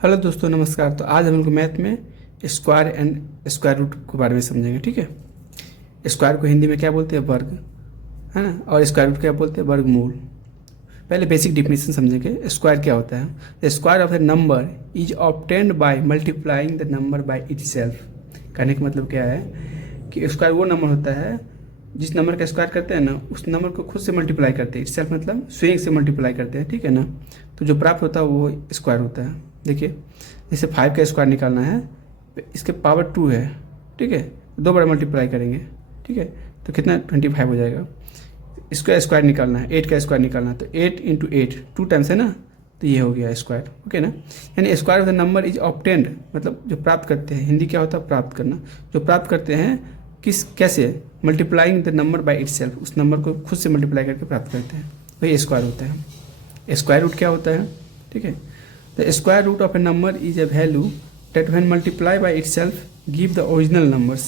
Hello दोस्तों, नमस्कार। तो आज हम लोग मैथ में स्क्वायर एंड स्क्वायर रूट के बारे में समझेंगे। ठीक है। स्क्वायर को हिंदी में क्या बोलते हैं? वर्ग, है ना। और स्क्वायर रूट क्या बोलते हैं? वर्गमूल। पहले बेसिक डिफिनेशन समझेंगे। स्क्वायर क्या होता है? The square of a number is obtained by multiplying the number by itself. कहने का मतलब क्या है कि स्क्वायर वो नंबर होता है जिस नंबर का स्क्वायर करते हैं ना, उस नंबर को खुद से मल्टीप्लाई करते हैं। इटसेल्फ मतलब स्वयं से मल्टीप्लाई करते हैं। ठीक है ना। तो जो प्राप्त होता है वो स्क्वायर होता है। देखिए, जैसे 5 का स्क्वायर निकालना है, इसके पावर 2 है। ठीक है। दो बार मल्टीप्लाई करेंगे। ठीक है। तो कितना? 25 हो जाएगा। इसका स्क्वायर निकालना है, 8 का स्क्वायर निकालना है, तो 8 इंटू 8 2 टाइम्स है ना, तो ये हो गया स्क्वायर। ओके ना। यानी square of the number is obtained, मतलब जो प्राप्त करते हैं। हिंदी क्या होता है? प्राप्त करना। जो प्राप्त करते हैं कैसे? Multiplying the number by itself, उस नंबर को खुद से मल्टीप्लाई करके प्राप्त करते हैं, वही स्क्वायर होता है। स्क्वायर रूट क्या होता है? ठीक है। The square root of a number is a value that when multiply by itself give the original numbers.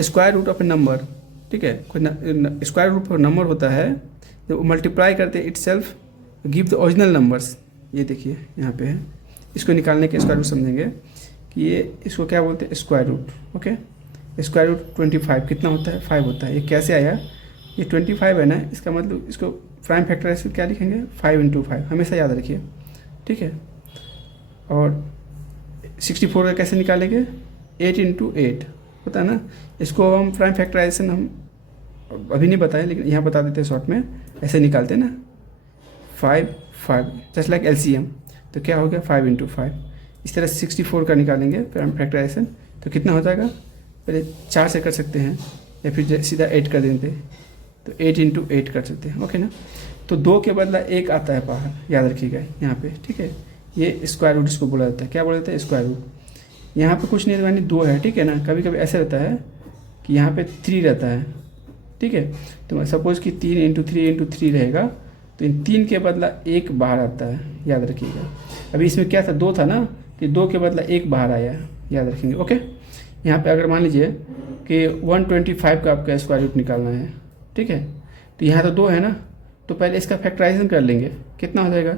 Square root of a number, ठीक है, कोई स्क्वायर रूट ऑफ नंबर होता है जब मल्टीप्लाई करते हैं itself give the original numbers. ये देखिए यहाँ पे है। इसको निकालने के स्क्वायर रूट समझेंगे कि ये इसको क्या बोलते हैं? Square root. Okay. Square root 25 कितना होता है? 5 होता है। ये कैसे आया? ये 25 है ना, इसका मतलब इसको प्राइम फैक्टराइज क्या लिखेंगे? 5 इंटू 5, हमेशा याद रखिए। ठीक है। और 64 का कैसे निकालेंगे? 8 इंटू 8 होता है ना। इसको हम प्राइम फैक्टराइजेशन हम अभी नहीं बताएं, लेकिन यहाँ बता देते हैं शॉर्ट में। ऐसे निकालते हैं ना, 5 5 जस्ट लाइक LCM। तो क्या हो गया? 5 इंटू 5। इस तरह 64 का निकालेंगे प्राइम फैक्टराइजेशन, तो कितना हो जाएगा? पहले 4 से कर सकते हैं या फिर सीधा 8 कर देते, तो 8 इंटू 8 कर सकते हैं। ओके ना। तो 2 के बदला 1 आता है बाहर, याद रखिएगा यहाँ पे। ठीक है। ये स्क्वायर रूट इसको बोला जाता है। क्या बोला जाता है? Square root. यहाँ पे कुछ नहीं यानी 2 है। ठीक है ना। कभी कभी ऐसे रहता है कि यहाँ पे 3 रहता है। ठीक है। तो सपोज़ कि 3 इंटू 3 रहेगा, तो इन 3 के बदला 1 बाहर आता है, याद रखिएगा। अभी इसमें क्या था? 2 था ना, कि 2 के बदला 1 बाहर आया, याद रखेंगे। ओके। यहाँ पे अगर मान लीजिए कि 125 का आपका स्क्वायर रूट निकालना है, ठीक है, तो यहाँ तो 2 है ना, तो पहले इसका फैक्टराइजेशन कर लेंगे। कितना हो जाएगा?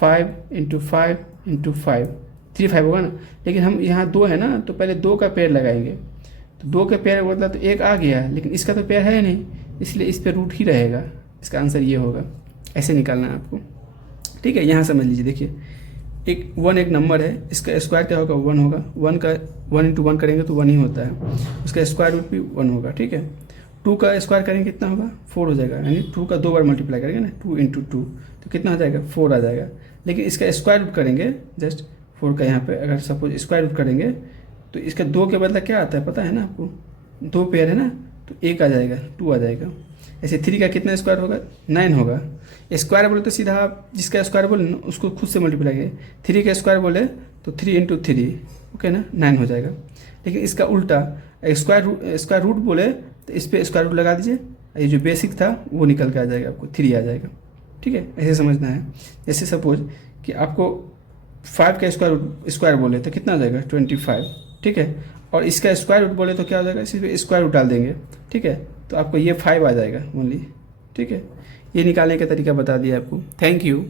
5 इंटू 5 इंटू 5, 35 होगा ना। लेकिन हम यहाँ 2 है ना, तो पहले 2 का पेड़ लगाएंगे। तो 2 के पेड़ बदला तो 1 आ गया, लेकिन इसका तो पेड़ है नहीं, इसलिए इस पर रूट ही रहेगा। इसका आंसर ये होगा। ऐसे निकालना है आपको। ठीक है। यहाँ समझ लीजिए। देखिए, एक 1 एक नंबर है, इसका स्क्वायर क्या होगा? 1 होगा। 1 का 1 इंटू 1 करेंगे तो 1 ही होता है। उसका स्क्वायर रूट भी 1 होगा। ठीक है। 2 का स्क्वायर करेंगे कितना होगा? 4 हो जाएगा। यानी 2 का 2 बार मल्टीप्लाई करेंगे ना, 2 इंटू 2, तो कितना हो जाएगा? 4 आ जाएगा। लेकिन इसका स्क्वायर रूट करेंगे, जस्ट 4 का यहाँ पे अगर सपोज स्क्वायर रूट करेंगे, तो इसका 2 के बदला क्या आता है पता है ना आपको? 2 पेयर है ना, तो 1 आ जाएगा, 2 आ जाएगा। ऐसे 3 का कितना स्क्वायर होगा? 9 होगा। स्क्वायर बोले तो सीधा आप जिसका स्क्वायर बोले ना उसको खुद से मल्टीप्लाई करिए। 3 का स्क्वायर बोले तो 3 इंटू 3, ओके ना, 9 हो जाएगा। लेकिन इसका उल्टा स्क्वायर रूट बोले तो इस पर स्क्वायर रूट लगा दीजिए, ये जो बेसिक था वो निकल के आ जाएगा, आपको 3 आ जाएगा। ठीक है। ऐसे समझना है। जैसे सपोज कि आपको 5 का स्क्वायर बोले तो कितना आ जाएगा? 25। ठीक है। और इसका स्क्वायर रूट बोले तो क्या हो जाएगा? सिर्फ स्क्वायर रूट डाल देंगे। ठीक है। तो आपको ये 5 आ जाएगा ओनली। ठीक है। ये निकालने का तरीका बता दिया आपको। Thank you.